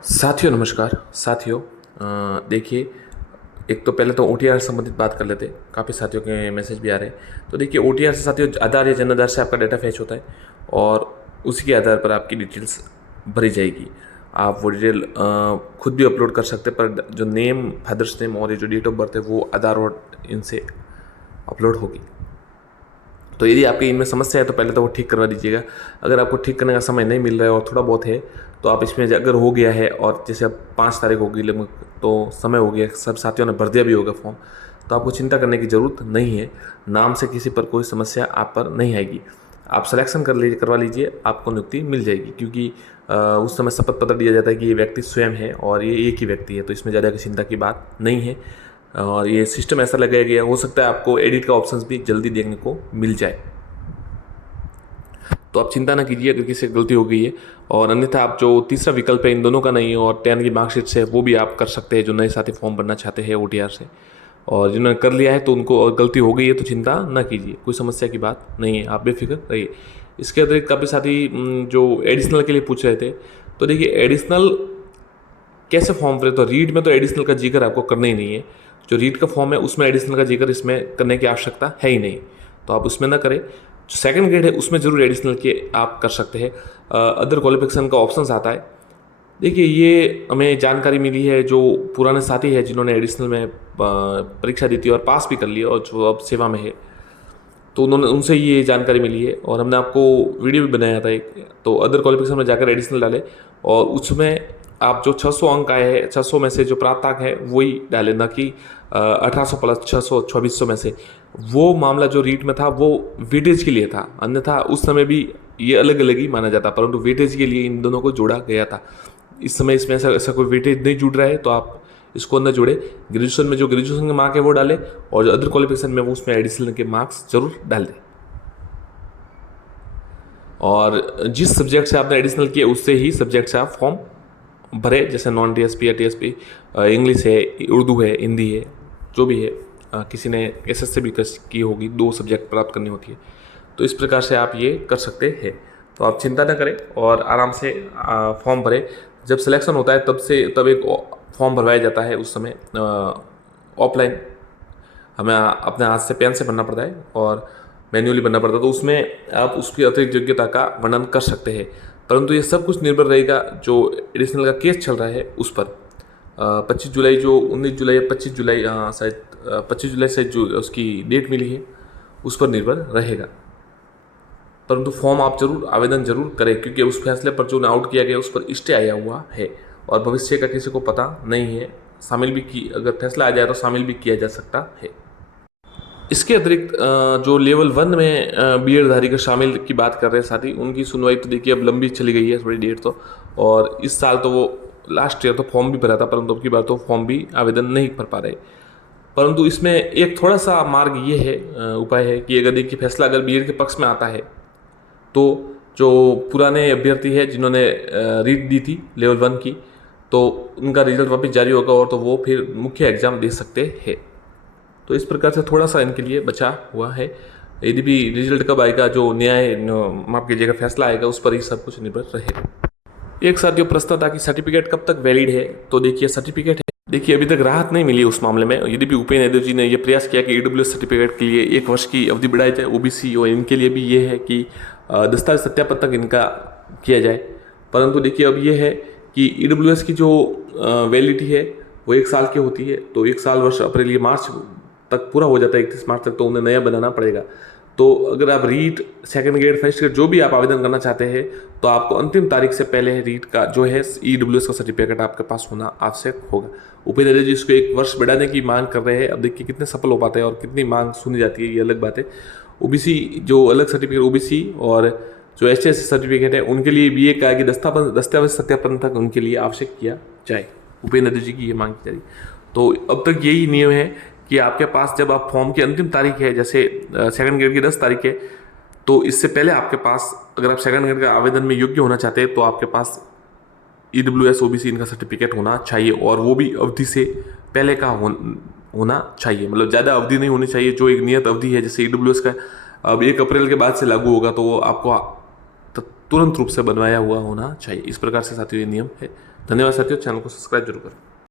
साथियों नमस्कार। साथियों देखिए, एक तो पहले तो ओटीआर से संबंधित बात कर लेते हैं। काफ़ी साथियों के मैसेज भी आ रहे हैं। तो देखिए, ओटीआर से साथियों आधार या जन आधार से आपका डाटा फैच होता है और उसी के आधार पर आपकी डिटेल्स भरी जाएगी। आप वो डिटेल खुद भी अपलोड कर सकते हैं, पर जो नेम, फादर्स नेम और ये जो डेट ऑफ बर्थ है वो आधार और इनसे अपलोड होगी। तो यदि आपकी इनमें समस्या है तो पहले तो वो ठीक करवा दीजिएगा। अगर आपको ठीक करने का समय नहीं मिल रहा है और थोड़ा बहुत है तो आप इसमें अगर हो गया है और जैसे अब 5 तारीख होगी लगभग, तो समय हो गया, सब साथियों ने भर दिया भी होगा फॉर्म, तो आपको चिंता करने की ज़रूरत नहीं है। नाम से किसी पर कोई समस्या आप पर नहीं आएगी। आप सिलेक्शन करवा लीजिए, आपको नियुक्ति मिल जाएगी, क्योंकि उस समय शपथ पत्र दिया जाता है कि ये व्यक्ति स्वयं है और ये एक ही व्यक्ति है, तो इसमें ज़्यादा की चिंता की बात नहीं है। और ये सिस्टम ऐसा लगाया गया, हो सकता है आपको एडिट का ऑप्शंस भी जल्दी देखने को मिल जाए। तो आप चिंता ना कीजिए अगर किसी से गलती हो गई है। और अन्यथा आप जो तीसरा विकल्प है इन दोनों का नहीं है और 10 की मार्कशीट से वो भी आप कर सकते हैं, जो नए साथी फॉर्म भरना चाहते हैं ओटीआर से। और जिन्होंने कर लिया है तो उनको और गलती हो गई है तो चिंता ना कीजिए, कोई समस्या की बात नहीं है, आप बेफिक्र रहिए। इसके अतिरिक्त काफ़ी साथी जो एडिशनल के लिए पूछ रहे थे, तो देखिए एडिशनल कैसे फॉर्म भरें। तो रीड में तो एडिशनल का जिक्र आपको करना ही नहीं है। जो रीड का फॉर्म है उसमें एडिशनल का जिक्र इसमें करने की आवश्यकता है ही नहीं, तो आप उसमें ना करें। जो सेकंड ग्रेड है उसमें जरूर एडिशनल के आप कर सकते हैं। अदर क्वालिफिकेशन का ऑप्शन आता है। देखिए, ये हमें जानकारी मिली है, जो पुराने साथी है जिन्होंने एडिशनल में परीक्षा दी थी और पास भी कर लिया और जो अब सेवा में है, तो उन्होंने उनसे ये जानकारी मिली है और हमने आपको वीडियो भी बनाया था एक। तो अदर क्वालिफिकेशन में जाकर एडिशनल डालें और उसमें आप जो 600 अंक आए हैं, 600 में से जो प्राप्त अंक है वही डालें, ना कि 1800 प्लस 600 2400 में से। वो मामला जो रीट में था वो वेटेज के लिए था, अन्यथा उस समय भी ये अलग अलग ही माना जाता, परंतु वेटेज के लिए इन दोनों को जोड़ा गया था। इस समय इसमें ऐसा ऐसा कोई वेटेज नहीं जुड़ रहा है, तो आप इसको न जोड़े। ग्रेजुएशन में जो ग्रेजुएशन के मार्क है वो डालें और जो अदर क्वालिफिकेशन में वो उसमें एडिशनल के मार्क्स जरूर डाल दें। और जिस सब्जेक्ट से आपने एडिशनल किए उससे ही सब्जेक्ट से आप फॉर्म भरे, जैसे नॉन टीएसपी या टीएसपी, इंग्लिश है, उर्दू है, हिंदी है, जो भी है। किसी ने एसएस से भी की होगी, 2 सब्जेक्ट प्राप्त करनी होती है, तो इस प्रकार से आप ये कर सकते हैं। तो आप चिंता न करें और आराम से फॉर्म भरें। जब सिलेक्शन होता है तब एक फॉर्म भरवाया जाता है। उस समय ऑफलाइन हमें अपने हाथ से पेन से भरना पड़ता है और मैन्युअली भरना पड़ता है, तो उसमें आप उसकी अतिरिक्त योग्यता का वर्णन कर सकते हैं। परंतु ये सब कुछ निर्भर रहेगा जो एडिशनल का केस चल रहा है उस पर। 25 जुलाई, जो 19 जुलाई या 25 जुलाई, शायद 25 जुलाई से जो उसकी डेट मिली है उस पर निर्भर रहेगा। परंतु फॉर्म आप जरूर आवेदन जरूर करें, क्योंकि उस फैसले पर जो आउट किया गया उस पर स्टे आया हुआ है और भविष्य का किसी को पता नहीं है। शामिल भी की, अगर फैसला आ जाए तो शामिल भी किया जा सकता है। इसके अतिरिक्त जो लेवल 1 में बीएड धारी का शामिल की बात कर रहे हैं साथी, उनकी सुनवाई तो देखिए अब लंबी चली गई है थोड़ी डेट तो। और इस साल तो वो लास्ट ईयर तो फॉर्म भी भरा था, परंतु अब की बार तो फॉर्म भी आवेदन नहीं भर पा रहे। परंतु इसमें एक थोड़ा सा मार्ग ये है, उपाय है कि अगर देखिए फैसला अगर बीएड के पक्ष में आता है तो जो पुराने अभ्यर्थी है जिन्होंने रीट दी थी लेवल 1 की, तो उनका रिजल्ट वापस जारी होगा और तो वो फिर मुख्य एग्जाम दे सकते हैं। तो इस प्रकार से थोड़ा सा इनके लिए बचा हुआ है। यदि भी रिजल्ट कब आएगा, जो न्याय माफ कीजिएगा फैसला आएगा, उस पर ही सब कुछ निर्भर रहेगा। एक साथ जो प्रश्न था कि सर्टिफिकेट कब तक वैलिड है, तो देखिए सर्टिफिकेट है, देखिए अभी तक राहत नहीं मिली उस मामले में। यदि भी उपेंद्र यादव जी ने यह प्रयास किया कि ईडब्ल्यूएस सर्टिफिकेट के लिए 1 वर्ष की अवधि बढ़ाई जाए ओबीसी, और इनके लिए भी ये है कि दस्तावेज सत्यापन तक इनका किया जाए। परंतु देखिए अब ये है कि ईडब्ल्यूएस की जो वैलिडिटी है वो 1 साल की होती है, तो 1 साल वर्ष अप्रैल या मार्च तक पूरा हो जाता है, 31 मार्च तक, तो उन्हें नया बनाना पड़ेगा। तो अगर आप REET, second grade, first grade जो भी आप आवेदन करना चाहते हैं, तो आपको अंतिम तारीख से पहले रीट का जो है ईडब्ल्यूएस का सर्टिफिकेट आपके पास होना आवश्यक होगा। उपेंद्र यादव जी इसको 1 वर्ष बढ़ाने की मांग कर रहे हैं। अब देखिए कितने सफल हो पाते हैं और कितनी मांग सुनी जाती है, ये अलग बात है। ओबीसी जो अलग सर्टिफिकेट ओबीसी और जो एस सर्टिफिकेट है उनके लिए भी ये कहा कि दस्तावेज सत्यापन तक उनके लिए आवश्यक किया जाए। उपेंद्र यादव जी की ये मांग की जा रही। तो अब तक यही नियम है कि आपके पास जब आप फॉर्म की अंतिम तारीख है, जैसे सेकंड ग्रेड की 10 तारीख है, तो इससे पहले आपके पास, अगर आप सेकंड ग्रेड के आवेदन में योग्य होना चाहते हैं, तो आपके पास ईडब्ल्यूएस ओबीसी इनका सर्टिफिकेट होना चाहिए, और वो भी अवधि से पहले का होना चाहिए। मतलब ज़्यादा अवधि नहीं होनी चाहिए, जो एक नियत अवधि है, जैसे ईडब्ल्यूएस का अब 1 अप्रैल के बाद से लागू होगा, तो वो आपको तुरंत रूप से बनवाया हुआ होना चाहिए। इस प्रकार से साथियों ये नियम है। धन्यवाद साथियों, चैनल को सब्सक्राइब जरूर करें।